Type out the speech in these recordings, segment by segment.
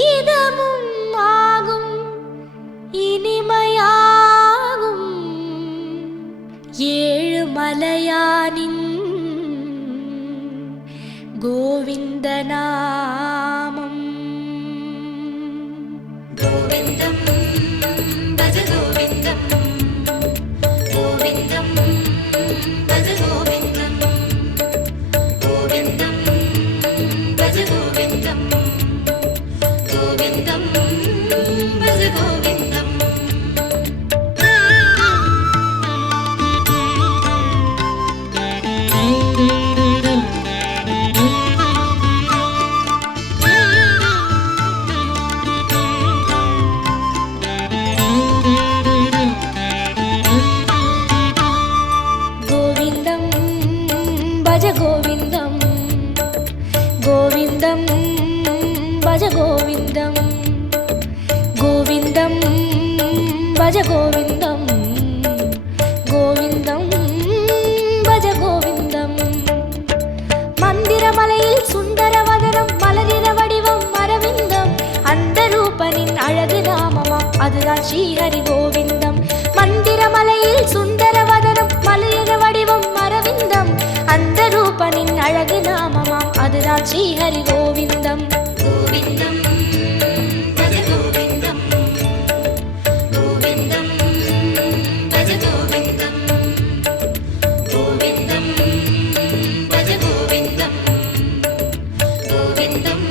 இதமும் ஆகும் இனிமையாகும் ஏழுமலையானின் கோவிந்த நாமம். கோவிந்தம் பஜ கோவிந்தம், கோவிந்தம் பஜ கோவிந்தம், கோவிந்தம் பஜ கோவிந்தம், கோவிந்தம் பஜ கோவிந்தம். கோவிந்தம் கோவிந்தம் பஜ கோவிந்தம், கோவிந்தம் பஜ கோவிந்தம், கோவிந்தம் பஜ கோவிந்தம். மந்திரமலையில் சுந்தரவதனம் மலரின வடிவம் அரவிந்தம், அந்த ரூபனின் அழகு நாமமாம் அதுதான் ஸ்ரீஹரி கோவிந்தம். மந்திரமலையில் சுந்தரவதனம் மலரின வடிவம் அரவிந்தம், அந்த ரூபனின் அழகு நாமமாம் அதுதான் ஸ்ரீஹரி கோவிந்தம். கோவிந்தம் பஜ கோவிந்தம், கோவிந்தம் பஜ கோவிந்தம், கோவிந்தம் பஜ கோவிந்தம், கோவிந்தம்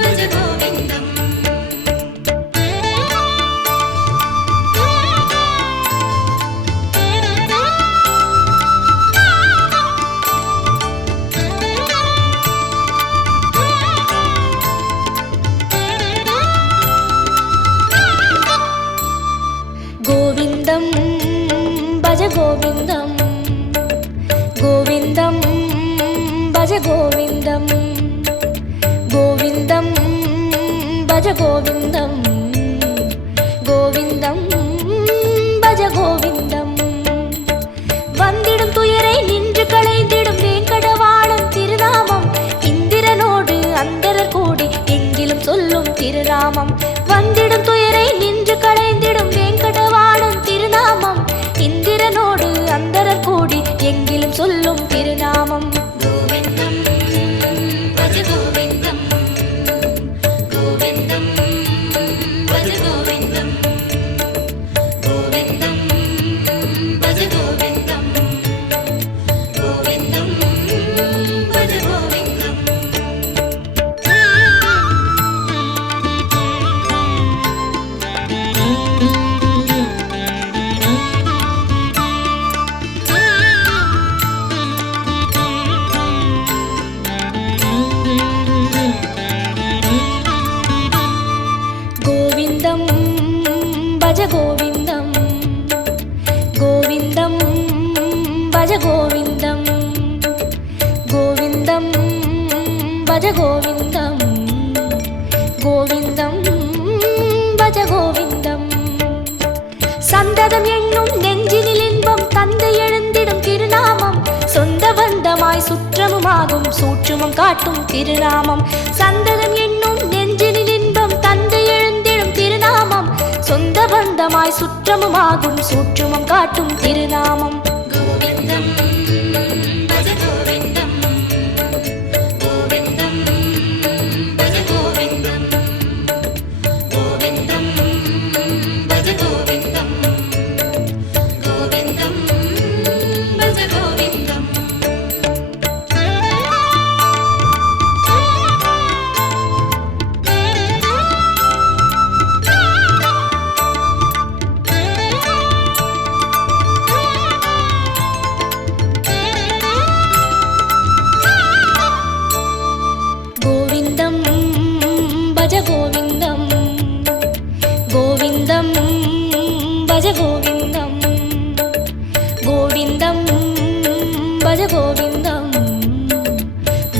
பஜ கோவிந்தம். கோவிந்தம் பஜ கோவிந்தம், கோவிந்தம் பஜ கோவிந்தம், கோவிந்தம் பஜ கோவிந்தம், கோவிந்தம் பஜ கோவிந்தம். வந்திடும் துயரை நின்று களைந்திடும் வேங்கடவாணன் திருநாமம், இந்திரனோடு அந்தரர் கூடி எங்கிலும் சொல்லும் திருநாமம். வந்திடும் துயரை நின்று களைந்திடும் வேங்கடவாணன் திருநாமம், இந்திரனோடு அந்தரர் கூடி எங்கிலும் சொல்லும் திருநாமம். கோவிந்தம் பஜ கோவிந்தம், கோவிந்தம் பஜ கோவிந்தம், கோவிந்தம் பஜ கோவிந்தம், கோவிந்தம் பஜ கோவிந்தம். கோவிந்தம் பஜ கோவிந்தம், கோவிந்தம் பஜ கோவிந்தம், கோவிந்தம் பஜ கோவிந்தம், கோவிந்தம் பஜ கோவிந்தம். சந்ததம் என்னும் நெஞ்சினில் இன்பம் தந்தை எழுந்திடும் திருநாமம், சொந்த பந்தமாய் சுற்றமுமாகும் சூற்றுமம் காட்டும் திருநாமம். சந்ததம் என்னும் நெஞ்சினில் இன்பம் தந்தை எழுந்திடும் திருநாமம், சொந்த பந்தமாய் சுற்றமுமாகும் சூற்றுமம் காட்டும் திருநாமம். கோவிந்தம் பஜ கோவிந்தம், கோவிந்தம் பஜ கோவிந்தம், கோவிந்தம் பஜ கோவிந்தம், கோவிந்தம் பஜ கோவிந்தம். கோவிந்தம் பஜ கோவிந்தம், கோவிந்தம் பஜ கோவிந்தம், கோவிந்தம் பஜ கோவிந்தம்,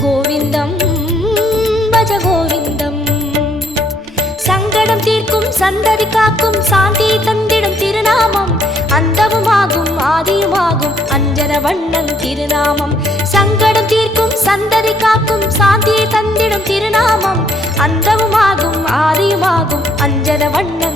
கோவிந்தம் பஜ கோவிந்தம். சங்கடம் தீர்க்கும் சந்ததி காக்கும் சாந்தி தந்திடும் திருநாமம், அந்தமுமாகும் ஆதியுமாகும் அஞ்சன வண்ணன் திருநாமம். சங்கடம் தீர்க்கும் சந்ததி காக்கும் சாந்தியை தந்திடும் திருநாமம், அந்தமுமாகும் ஆனந்தமாகும் அஞ்சன வண்ண